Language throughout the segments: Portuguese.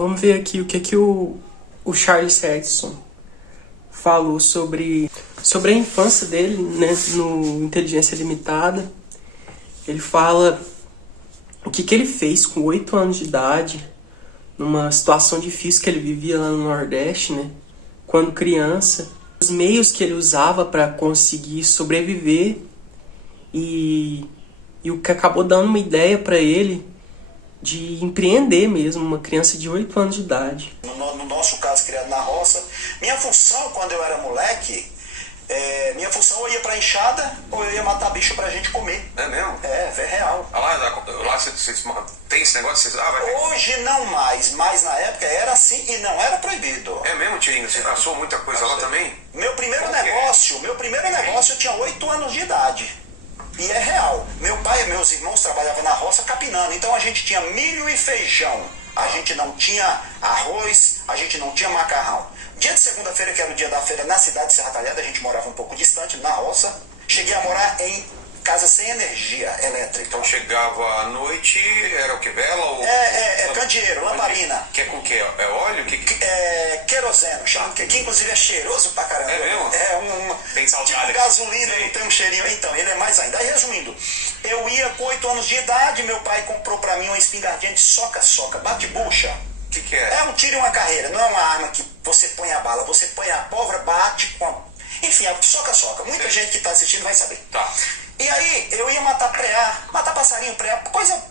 Vamos ver aqui o que o Charles Edson falou sobre a infância dele, né, no Inteligência Limitada. Ele fala o que ele fez com 8 anos de idade, numa situação difícil que ele vivia lá no Nordeste, né, quando criança. Os meios que ele usava para conseguir sobreviver e o que acabou dando uma ideia para ele de empreender mesmo, uma criança de 8 anos de idade. No nosso caso, criado na roça, minha função quando eu era moleque, minha função eu ia pra enxada ou eu ia matar bicho pra gente comer. É mesmo? É real. Lá vocês tem esse negócio? Hoje não mais, mas na época era assim e não era proibido. É mesmo, Tirinho? Você caçou muita coisa lá também? Meu primeiro negócio eu tinha 8 anos de idade. E é real. Meu pai e meus irmãos trabalhavam na roça capinando, então a gente tinha milho e feijão. A gente não tinha arroz, a gente não tinha macarrão. Dia de segunda-feira, que era o dia da feira na cidade de Serra Talhada, a gente morava um pouco distante, na roça. Cheguei a morar em casa sem energia elétrica. Então chegava à noite, era o que? Vela ou... candeeiro, lamparina. Que é com o quê? É óleo? Queroseno, chama, que inclusive é cheiroso pra caramba. É mesmo? Tem saudade. Tipo gasolina, não tem um cheirinho. Então, ele é mais ainda. Aí, resumindo, eu ia com 8 anos de idade, meu pai comprou pra mim uma espingardinha de soca-soca, bate-bucha. O que é? É um tiro e uma carreira, não é uma arma que você põe a bala, você põe a pólvora, bate com a... Enfim, é soca-soca. Muita gente que tá assistindo vai saber. Tá. E aí, eu ia matar preá, matar passarinho, preá,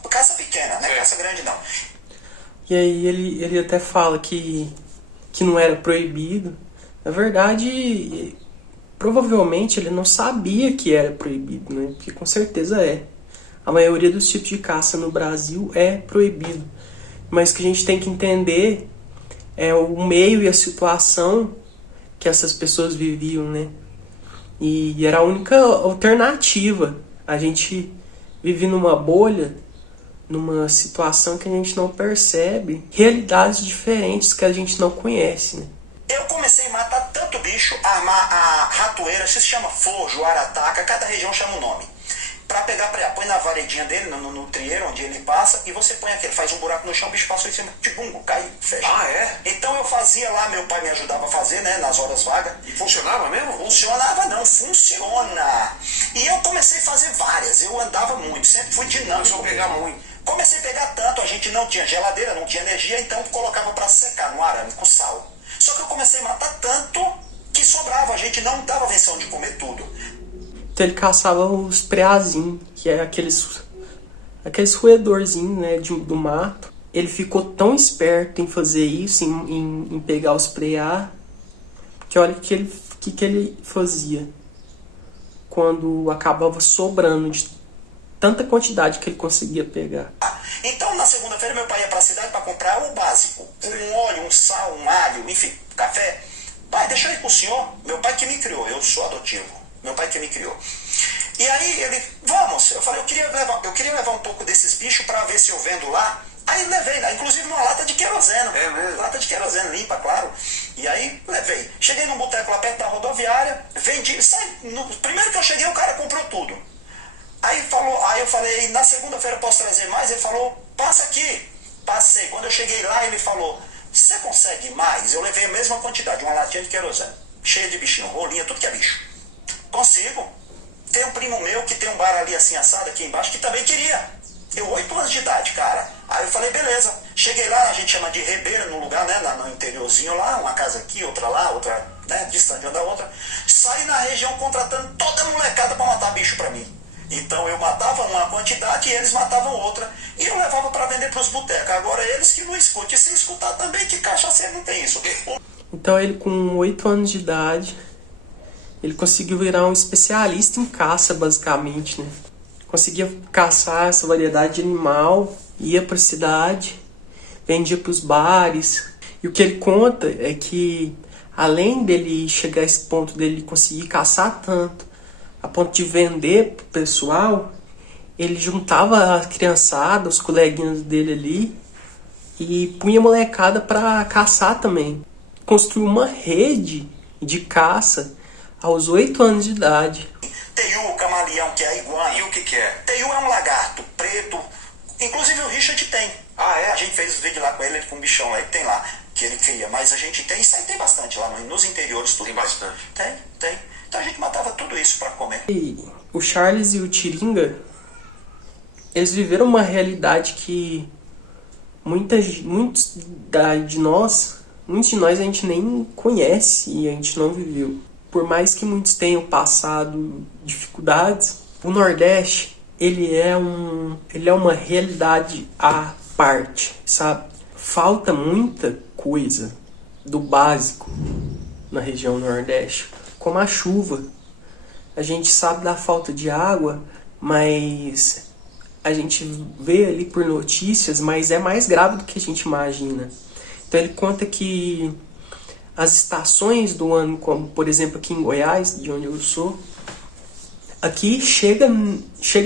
caça pequena, né? Caça grande não. E aí ele até fala que não era proibido. Na verdade, provavelmente ele não sabia que era proibido, né? Porque com certeza é. A maioria dos tipos de caça no Brasil é proibido. Mas o que a gente tem que entender é o meio e a situação que essas pessoas viviam, né? E era a única alternativa. A gente vive numa bolha, numa situação que a gente não percebe, realidades diferentes que a gente não conhece, né? Eu comecei a matar tanto bicho, armar a ratoeira, isso se chama forjo, arataca, cada região chama um nome. Pra pegar preá, põe na varedinha dele, no trieiro onde ele passa, e você põe aquele, faz um buraco no chão, o bicho passou em cima, tibungo, cai, fecha. Ah, é? Então eu fazia lá, meu pai me ajudava a fazer, né, nas horas vagas. E funcionava mesmo? Funcionava não, funciona. E eu comecei a fazer várias, eu andava muito, sempre fui dinâmico. Começou a pegar muito. Comecei a pegar tanto, a gente não tinha geladeira, não tinha energia, então colocava pra secar no arame com sal. Só que eu comecei a matar tanto que sobrava, a gente não dava avenção de comer tudo. Então ele caçava os preazinhos, que é aqueles roedorzinhos, né, do mato. Ele ficou tão esperto em fazer isso, em pegar os preá, que olha o que ele fazia. Quando acabava sobrando de tanta quantidade que ele conseguia pegar. Então na segunda-feira meu pai ia pra cidade pra comprar o básico. Um óleo, um sal, um alho, enfim, café. Pai, deixa eu ir pro senhor. Meu pai que me criou, eu sou adotivo. Meu pai que me criou. E aí ele, vamos, eu falei, eu queria levar um pouco desses bichos pra ver se eu vendo lá. Aí levei, inclusive numa lata de queroseno. É mesmo? Lata de queroseno limpa, claro. E aí levei. Cheguei num boteco lá perto da rodoviária, vendi, primeiro que eu cheguei o cara comprou tudo. Aí eu falei, na segunda-feira eu posso trazer mais? Ele falou, passa aqui. Passei. Quando eu cheguei lá, ele falou, você consegue mais? Eu levei a mesma quantidade, uma latinha de querosene, cheia de bichinho, rolinha, tudo que é bicho. Consigo. Tem um primo meu que tem um bar ali assim assado aqui embaixo que também queria. Eu 8 anos de idade, cara. Aí eu falei, beleza. Cheguei lá, a gente chama de Ribeira no lugar, né? No interiorzinho lá, uma casa aqui, outra lá, outra, né? Distante uma da outra. Saí na região contratando toda a molecada pra matar bicho pra mim. Então eu matava uma quantidade e eles matavam outra. E eu levava pra vender pros botecos. Agora eles que não escutam. E se escutar também, que cachaceiro não tem isso. Então ele com 8 anos de idade, ele conseguiu virar um especialista em caça, basicamente, né? Conseguia caçar essa variedade de animal, ia pra cidade, vendia pros bares. E o que ele conta é que, além dele chegar a esse ponto dele conseguir caçar tanto, a ponto de vender pro pessoal, ele juntava a criançada, os coleguinhas dele ali, e punha a molecada pra caçar também. Construiu uma rede de caça aos 8 anos de idade. Teiu, camaleão, que é a iguana. E o que é? Teiu é um lagarto preto. Inclusive o Richard tem. Ah, é? A gente fez o vídeo lá com ele com um bichão lá que tem lá, que ele cria. Mas a gente tem, isso aí tem bastante lá nos interiores tudo. Tem bastante. Tem. Então a gente matava tudo isso para comer. E o Charles e o Tiringa, eles viveram uma realidade que muitos de nós a gente nem conhece e a gente não viveu. Por mais que muitos tenham passado dificuldades, o Nordeste, ele é uma realidade à parte, sabe? Falta muita coisa do básico na região Nordeste, como a chuva. A gente sabe da falta de água, mas a gente vê ali por notícias, mas é mais grave do que a gente imagina. Então ele conta que as estações do ano, como por exemplo aqui em Goiás, de onde eu sou, aqui chega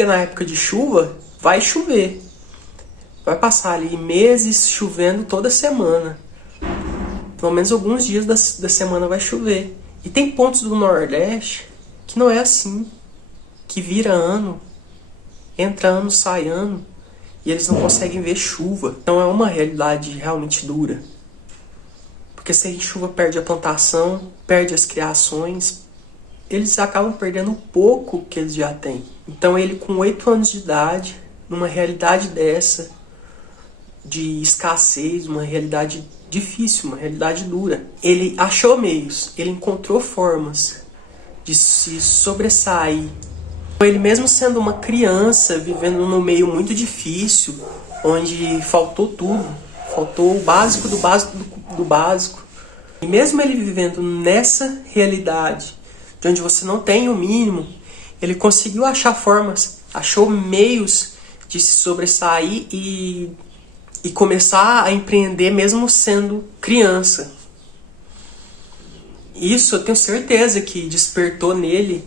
na época de chuva, vai chover. Vai passar ali meses chovendo toda semana. Pelo menos alguns dias da semana vai chover. E tem pontos do Nordeste que não é assim. Que vira ano, entra ano, sai ano, e eles não conseguem ver chuva. Então é uma realidade realmente dura. Porque sem chuva perde a plantação, perde as criações, eles acabam perdendo um pouco que eles já têm. Então ele com 8 anos de idade, numa realidade dessa, de escassez, uma realidade difícil, uma realidade dura, ele achou meios, ele encontrou formas de se sobressair. Ele mesmo sendo uma criança, vivendo num meio muito difícil, onde faltou tudo, faltou o básico do básico do básico. E mesmo ele vivendo nessa realidade, de onde você não tem o mínimo, ele conseguiu achar formas, achou meios de se sobressair e começar a empreender mesmo sendo criança. Isso eu tenho certeza que despertou nele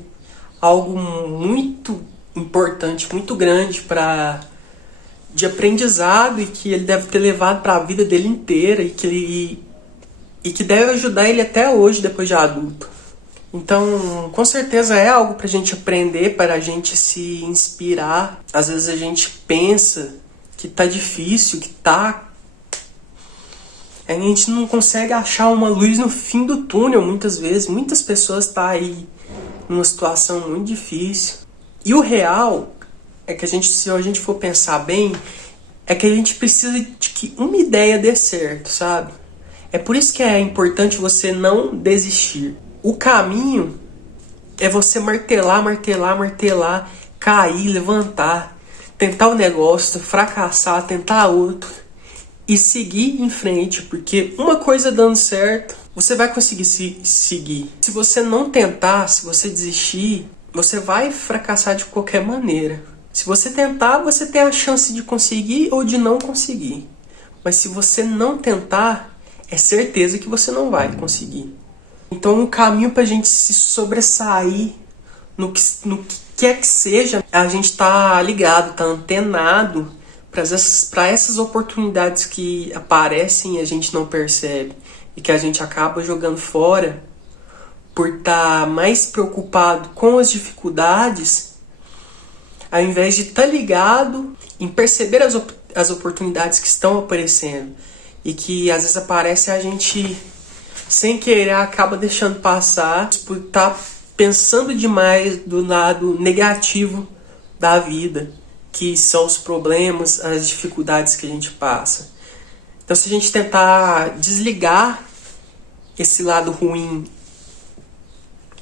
algo muito importante, muito grande de aprendizado e que ele deve ter levado para a vida dele inteira e que deve ajudar ele até hoje, depois de adulto. Então, com certeza é algo para a gente aprender, para a gente se inspirar. Às vezes a gente pensa que tá difícil, a gente não consegue achar uma luz no fim do túnel muitas vezes. Muitas pessoas estão aí numa situação muito difícil. E o real é que se a gente for pensar bem, é que a gente precisa de que uma ideia dê certo, sabe? É por isso que é importante você não desistir. O caminho é você martelar, cair, levantar, tentar um negócio, fracassar, tentar outro e seguir em frente, porque uma coisa dando certo, você vai conseguir seguir. Se você não tentar, se você desistir, você vai fracassar de qualquer maneira. Se você tentar, você tem a chance de conseguir ou de não conseguir. Mas se você não tentar, é certeza que você não vai conseguir. Então o caminho para a gente se sobressair no que quer que seja, a gente tá ligado, tá antenado para essas oportunidades que aparecem e a gente não percebe. E que a gente acaba jogando fora por estar mais preocupado com as dificuldades, ao invés de estar ligado em perceber as oportunidades que estão aparecendo. E que às vezes aparece a gente, sem querer, acaba deixando passar por estar pensando demais do lado negativo da vida, que são os problemas, as dificuldades que a gente passa. Então se a gente tentar desligar esse lado ruim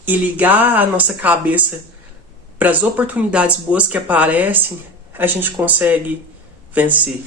e ligar a nossa cabeça para as oportunidades boas que aparecem, a gente consegue vencer.